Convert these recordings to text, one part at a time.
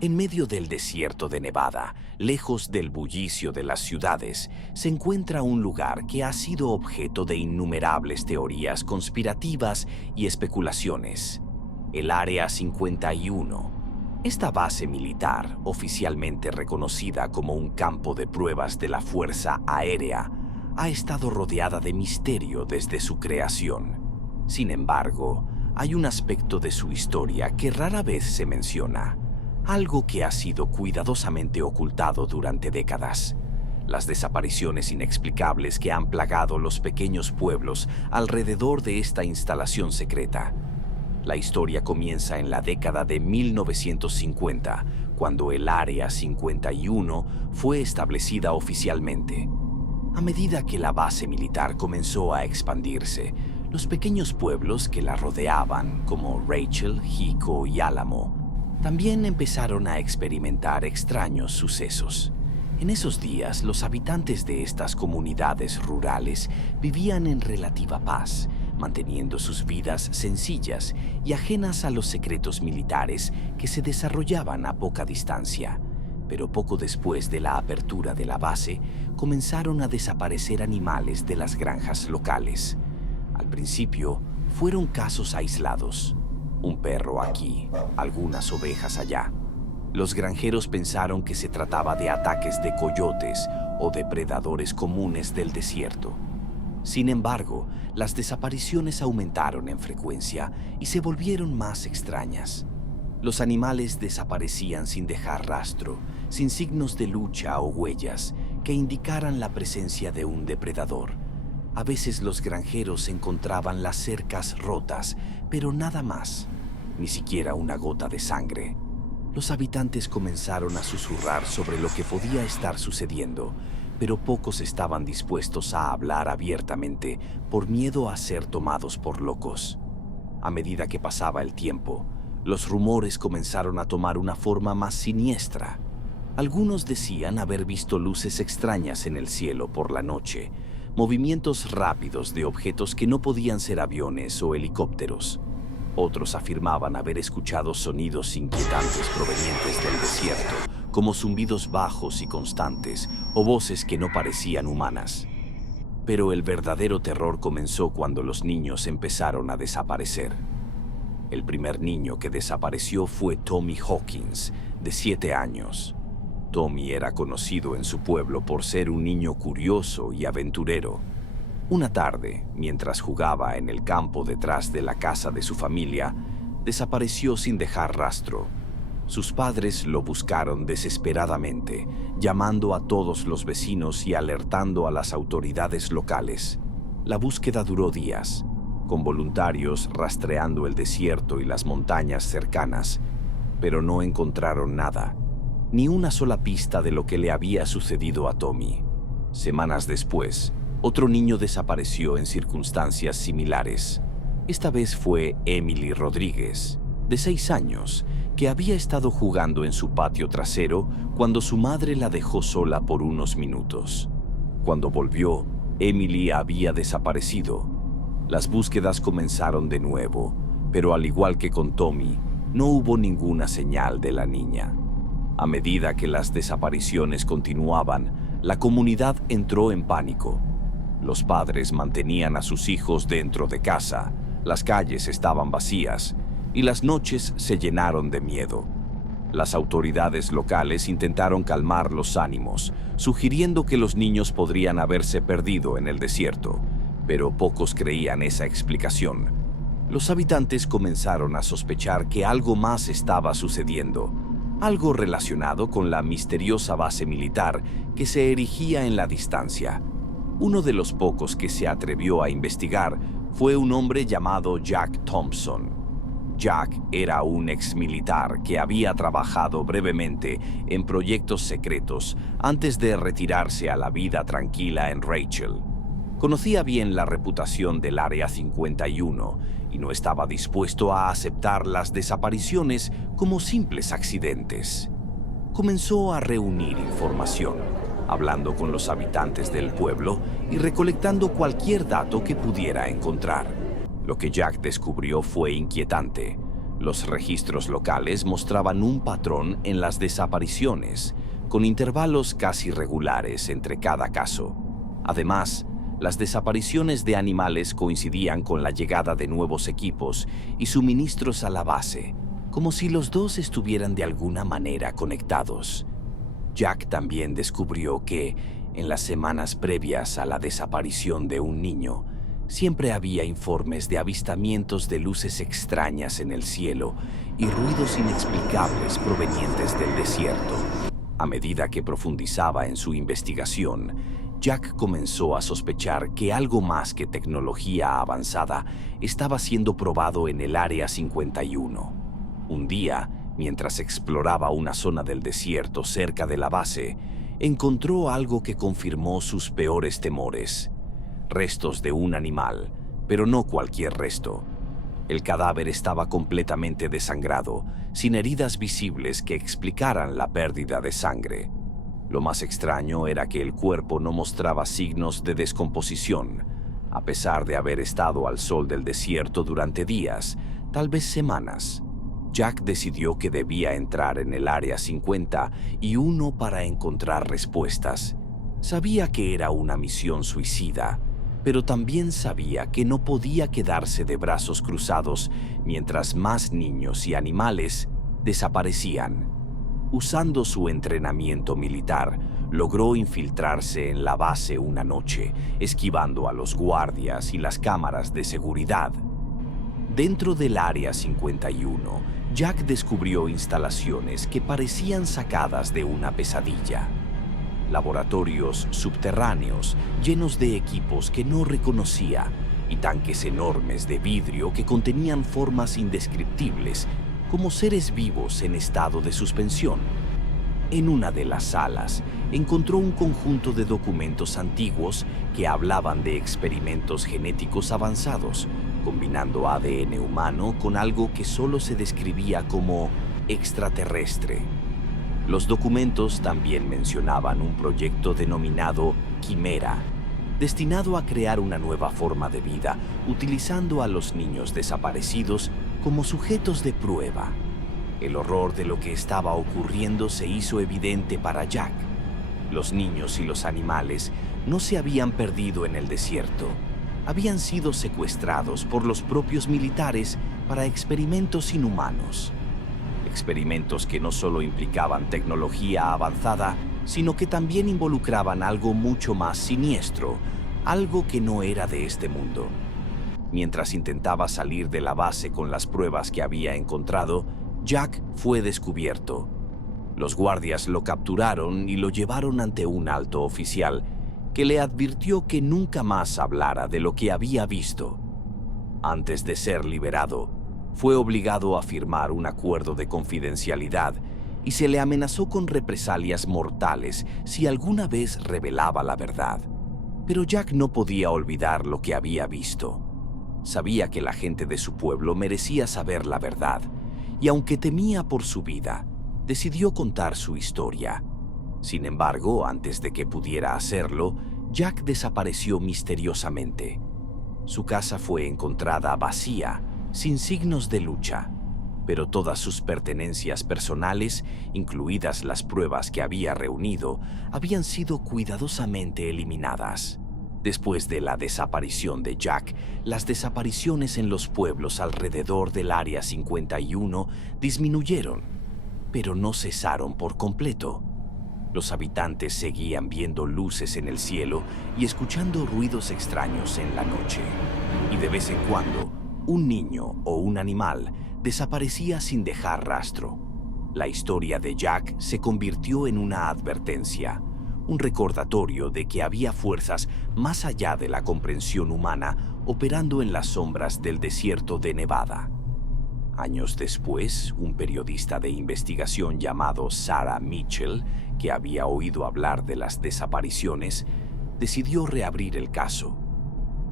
En medio del desierto de Nevada, lejos del bullicio de las ciudades, se encuentra un lugar que ha sido objeto de innumerables teorías conspirativas y especulaciones: el Área 51. Esta base militar, oficialmente reconocida como un campo de pruebas de la Fuerza Aérea, ha estado rodeada de misterio desde su creación. Sin embargo, hay un aspecto de su historia que rara vez se menciona, algo que ha sido cuidadosamente ocultado durante décadas: las desapariciones inexplicables que han plagado los pequeños pueblos alrededor de esta instalación secreta. La historia comienza en la década de 1950, cuando el Área 51 fue establecida oficialmente. A medida que la base militar comenzó a expandirse, los pequeños pueblos que la rodeaban, como Rachel, Hico y Álamo, también empezaron a experimentar extraños sucesos. En esos días, los habitantes de estas comunidades rurales vivían en relativa paz, manteniendo sus vidas sencillas y ajenas a los secretos militares que se desarrollaban a poca distancia. Pero poco después de la apertura de la base, comenzaron a desaparecer animales de las granjas locales. Al principio, fueron casos aislados: un perro aquí, algunas ovejas allá. Los granjeros pensaron que se trataba de ataques de coyotes o depredadores comunes del desierto. Sin embargo, las desapariciones aumentaron en frecuencia y se volvieron más extrañas. Los animales desaparecían sin dejar rastro, sin signos de lucha o huellas que indicaran la presencia de un depredador. A veces los granjeros encontraban las cercas rotas, pero nada más, ni siquiera una gota de sangre. Los habitantes comenzaron a susurrar sobre lo que podía estar sucediendo, pero pocos estaban dispuestos a hablar abiertamente por miedo a ser tomados por locos. A medida que pasaba el tiempo, los rumores comenzaron a tomar una forma más siniestra. Algunos decían haber visto luces extrañas en el cielo por la noche, movimientos rápidos de objetos que no podían ser aviones o helicópteros. Otros afirmaban haber escuchado sonidos inquietantes provenientes del desierto, como zumbidos bajos y constantes o voces que no parecían humanas. Pero el verdadero terror comenzó cuando los niños empezaron a desaparecer. El primer niño que desapareció fue Tommy Hawkins, de 7 años. Tommy era conocido en su pueblo por ser un niño curioso y aventurero. Una tarde, mientras jugaba en el campo detrás de la casa de su familia, desapareció sin dejar rastro. Sus padres lo buscaron desesperadamente, llamando a todos los vecinos y alertando a las autoridades locales. La búsqueda duró días, con voluntarios rastreando el desierto y las montañas cercanas, pero no encontraron nada, ni una sola pista de lo que le había sucedido a Tommy. Semanas después, otro niño desapareció en circunstancias similares. Esta vez fue Emily Rodríguez, de 6 años, que había estado jugando en su patio trasero cuando su madre la dejó sola por unos minutos. Cuando volvió, Emily había desaparecido. Las búsquedas comenzaron de nuevo, pero al igual que con Tommy, no hubo ninguna señal de la niña. A medida que las desapariciones continuaban, la comunidad entró en pánico. Los padres mantenían a sus hijos dentro de casa, las calles estaban vacías y las noches se llenaron de miedo. Las autoridades locales intentaron calmar los ánimos, sugiriendo que los niños podrían haberse perdido en el desierto, pero pocos creían esa explicación. Los habitantes comenzaron a sospechar que algo más estaba sucediendo, algo relacionado con la misteriosa base militar que se erigía en la distancia. Uno de los pocos que se atrevió a investigar fue un hombre llamado Jack Thompson. Jack era un exmilitar que había trabajado brevemente en proyectos secretos antes de retirarse a la vida tranquila en Rachel. Conocía bien la reputación del Área 51 y no estaba dispuesto a aceptar las desapariciones como simples accidentes. Comenzó a reunir información, hablando con los habitantes del pueblo y recolectando cualquier dato que pudiera encontrar. Lo que Jack descubrió fue inquietante. Los registros locales mostraban un patrón en las desapariciones, con intervalos casi regulares entre cada caso. Además, las desapariciones de animales coincidían con la llegada de nuevos equipos y suministros a la base, como si los dos estuvieran de alguna manera conectados. Jack también descubrió que, en las semanas previas a la desaparición de un niño, siempre había informes de avistamientos de luces extrañas en el cielo y ruidos inexplicables provenientes del desierto. A medida que profundizaba en su investigación, Jack comenzó a sospechar que algo más que tecnología avanzada estaba siendo probado en el Área 51. Un día, mientras exploraba una zona del desierto cerca de la base, encontró algo que confirmó sus peores temores. Restos de un animal, pero no cualquier resto. El cadáver estaba completamente desangrado, sin heridas visibles que explicaran la pérdida de sangre. Lo más extraño era que el cuerpo no mostraba signos de descomposición, a pesar de haber estado al sol del desierto durante días, tal vez semanas. Jack decidió que debía entrar en el Área 51 para encontrar respuestas. Sabía que era una misión suicida, pero también sabía que no podía quedarse de brazos cruzados mientras más niños y animales desaparecían. Usando su entrenamiento militar, logró infiltrarse en la base una noche, esquivando a los guardias y las cámaras de seguridad. Dentro del Área 51, Jack descubrió instalaciones que parecían sacadas de una pesadilla. Laboratorios subterráneos llenos de equipos que no reconocía y tanques enormes de vidrio que contenían formas indescriptibles, como seres vivos en estado de suspensión. En una de las salas, encontró un conjunto de documentos antiguos que hablaban de experimentos genéticos avanzados, combinando ADN humano con algo que solo se describía como extraterrestre. Los documentos también mencionaban un proyecto denominado Quimera, destinado a crear una nueva forma de vida, utilizando a los niños desaparecidos como sujetos de prueba. El horror de lo que estaba ocurriendo se hizo evidente para Jack. Los niños y los animales no se habían perdido en el desierto. Habían sido secuestrados por los propios militares para experimentos inhumanos. Experimentos que no solo implicaban tecnología avanzada, sino que también involucraban algo mucho más siniestro, algo que no era de este mundo. Mientras intentaba salir de la base con las pruebas que había encontrado, Jack fue descubierto. Los guardias lo capturaron y lo llevaron ante un alto oficial, que le advirtió que nunca más hablara de lo que había visto. Antes de ser liberado, fue obligado a firmar un acuerdo de confidencialidad y se le amenazó con represalias mortales si alguna vez revelaba la verdad. Pero Jack no podía olvidar lo que había visto. Sabía que la gente de su pueblo merecía saber la verdad, y aunque temía por su vida, decidió contar su historia. Sin embargo, antes de que pudiera hacerlo, Jack desapareció misteriosamente. Su casa fue encontrada vacía, sin signos de lucha, pero todas sus pertenencias personales, incluidas las pruebas que había reunido, habían sido cuidadosamente eliminadas. Después de la desaparición de Jack, las desapariciones en los pueblos alrededor del Área 51 disminuyeron, pero no cesaron por completo. Los habitantes seguían viendo luces en el cielo y escuchando ruidos extraños en la noche. Y de vez en cuando, un niño o un animal desaparecía sin dejar rastro. La historia de Jack se convirtió en una advertencia, un recordatorio de que había fuerzas más allá de la comprensión humana operando en las sombras del desierto de Nevada. Años después, un periodista de investigación llamado Sarah Mitchell, que había oído hablar de las desapariciones, decidió reabrir el caso.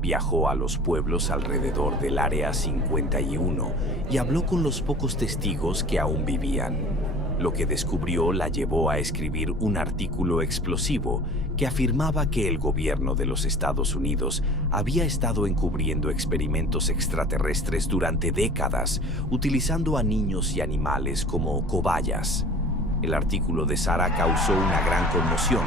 Viajó a los pueblos alrededor del Área 51 y habló con los pocos testigos que aún vivían. Lo que descubrió la llevó a escribir un artículo explosivo que afirmaba que el gobierno de los Estados Unidos había estado encubriendo experimentos extraterrestres durante décadas, utilizando a niños y animales como cobayas. El artículo de Sarah causó una gran conmoción,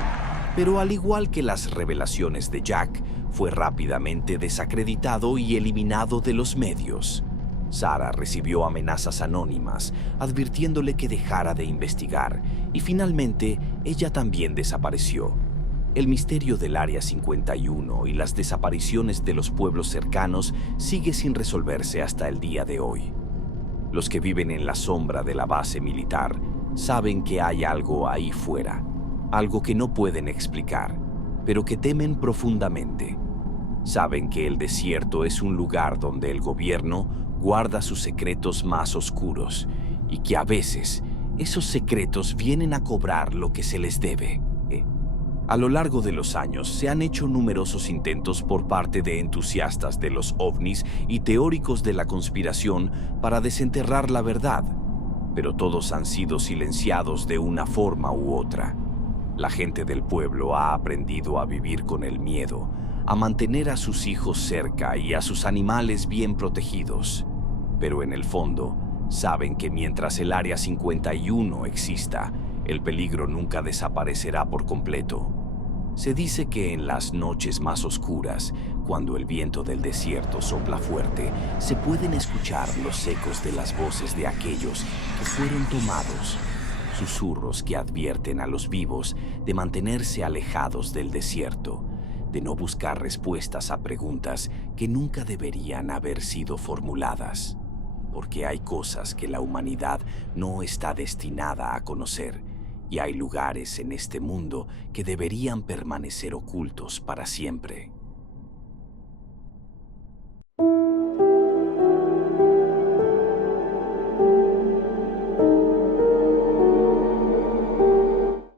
pero al igual que las revelaciones de Jack, fue rápidamente desacreditado y eliminado de los medios. Sarah recibió amenazas anónimas, advirtiéndole que dejara de investigar, y finalmente ella también desapareció. El misterio del Área 51 y las desapariciones de los pueblos cercanos sigue sin resolverse hasta el día de hoy. Los que viven en la sombra de la base militar saben que hay algo ahí fuera, algo que no pueden explicar, pero que temen profundamente. Saben que el desierto es un lugar donde el gobierno guarda sus secretos más oscuros y que a veces esos secretos vienen a cobrar lo que se les debe. A lo largo de los años se han hecho numerosos intentos por parte de entusiastas de los ovnis y teóricos de la conspiración para desenterrar la verdad, pero todos han sido silenciados de una forma u otra. La gente del pueblo ha aprendido a vivir con el miedo, a mantener a sus hijos cerca y a sus animales bien protegidos. Pero en el fondo, saben que mientras el Área 51 exista, el peligro nunca desaparecerá por completo. Se dice que en las noches más oscuras, cuando el viento del desierto sopla fuerte, se pueden escuchar los ecos de las voces de aquellos que fueron tomados, susurros que advierten a los vivos de mantenerse alejados del desierto, de no buscar respuestas a preguntas que nunca deberían haber sido formuladas, porque hay cosas que la humanidad no está destinada a conocer, y hay lugares en este mundo que deberían permanecer ocultos para siempre.